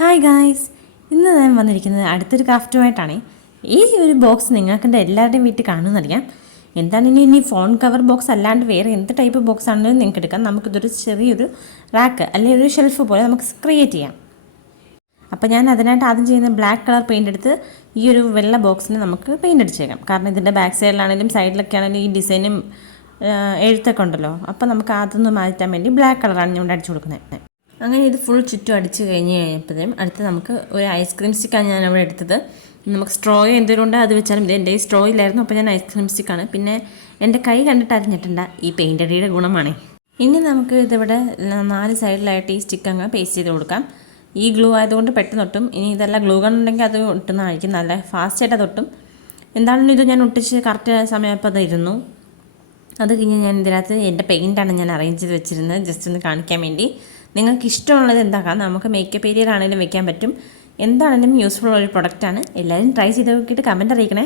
Hi guys, ഇന്ന് ഞാൻ വന്നിരിക്കുന്നത് അടുത്തൊരു ക്രാഫ്റ്റുമായിട്ടാണ്. ഈ ഒരു ബോക്സ് നിങ്ങൾക്കെൻ്റെ എല്ലാവരുടെയും വീട്ടിൽ കാണുമെന്നറിയാം. എന്താണ് ഇനി ഫോൺ കവർ ബോക്സ് അല്ലാണ്ട് വേറെ എന്ത് ടൈപ്പ് ബോക്സ് ആണെങ്കിലും നിങ്ങൾക്ക് എടുക്കാം. നമുക്കിതൊരു ചെറിയൊരു റാക്ക് അല്ലെങ്കിൽ ഒരു ഷെൽഫ് പോലെ നമുക്ക് ക്രിയേറ്റ് ചെയ്യാം. അപ്പോൾ ഞാൻ അതിനായിട്ട് ആദ്യം ചെയ്യുന്ന ബ്ലാക്ക് കളർ പെയിൻ്റ് എടുത്ത് ഈ ഒരു വെള്ള ബോക്സിന് നമുക്ക് പെയിൻ്റ് അടിച്ചേക്കാം. കാരണം ഇതിൻ്റെ ബാക്ക് സൈഡിലാണെങ്കിലും സൈഡിലൊക്കെ ആണെങ്കിലും ഈ ഡിസൈനും എഴുത്തൊക്കെ ഉണ്ടല്ലോ. അപ്പോൾ നമുക്ക് അതൊന്ന് മാറ്റാൻ വേണ്ടി ബ്ലാക്ക് കളറാണ് ഞാൻ ഇവിടെ അടിച്ചു കൊടുക്കുന്നത്. അങ്ങനെ ഇത് ഫുൾ ചുറ്റും അടിച്ച് കഴിഞ്ഞപ്പോഴത്തേക്കും അടുത്ത് നമുക്ക് ഒരു ഐസ്ക്രീം സ്റ്റിക്കാണ് ഞാൻ അവിടെ എടുത്തത്. നമുക്ക് സ്ട്രോയോ എന്തെങ്കിലും ഉണ്ടോ അത് വെച്ചാലും ഇത് എൻ്റെ സ്ട്രോ ഇല്ലായിരുന്നു, അപ്പോൾ ഞാൻ ഐസ്ക്രീം സ്റ്റിക്കാണ്. പിന്നെ എൻ്റെ കൈ കണ്ടിട്ട് അറിഞ്ഞിട്ടുണ്ട് ഈ പെയിൻ്റ് അടിയുടെ ഗുണമാണ്. ഇനി നമുക്ക് ഇതിവിടെ 4 സൈഡിലായിട്ട് ഈ സ്റ്റിക്ക് അങ്ങ് പേസ്റ്റ് ചെയ്ത് കൊടുക്കാം. ഈ ഗ്ലൂ ആയതുകൊണ്ട് പെട്ടെന്ന് ഒട്ടും. ഇനി ഇതെല്ലാം ഗ്ലൂ ഗൺ ഉണ്ടെങ്കിൽ അത് ഒട്ടുന്നതായിരിക്കും നല്ല ഫാസ്റ്റായിട്ട് അത് ഒട്ടും. എന്താണെങ്കിലും ഇത് ഞാൻ ഒട്ടിച്ച് കറക്റ്റ് സമയപ്പോൾ അത് ഇരുന്നു. അത് കഴിഞ്ഞ് ഞാൻ ഇതിനകത്ത് എൻ്റെ പെയിൻ്റാണ് ഞാൻ അറേഞ്ച് ചെയ്ത് വെച്ചിരുന്നത്, ജസ്റ്റ് ഒന്ന് കാണിക്കാൻ വേണ്ടി. നിങ്ങൾക്ക് ഇഷ്ടമുള്ളത് എന്താക്കാം, നമുക്ക് മേക്കപ്പ് ഏരിയയിലാണെങ്കിലും വെക്കാൻ പറ്റും. എന്താണെങ്കിലും യൂസ്ഫുൾ ഒരു പ്രൊഡക്റ്റാണ്. എല്ലാവരും ട്രൈ ചെയ്ത് നോക്കിയിട്ട് കമൻറ്റ് അറിയിക്കണേ.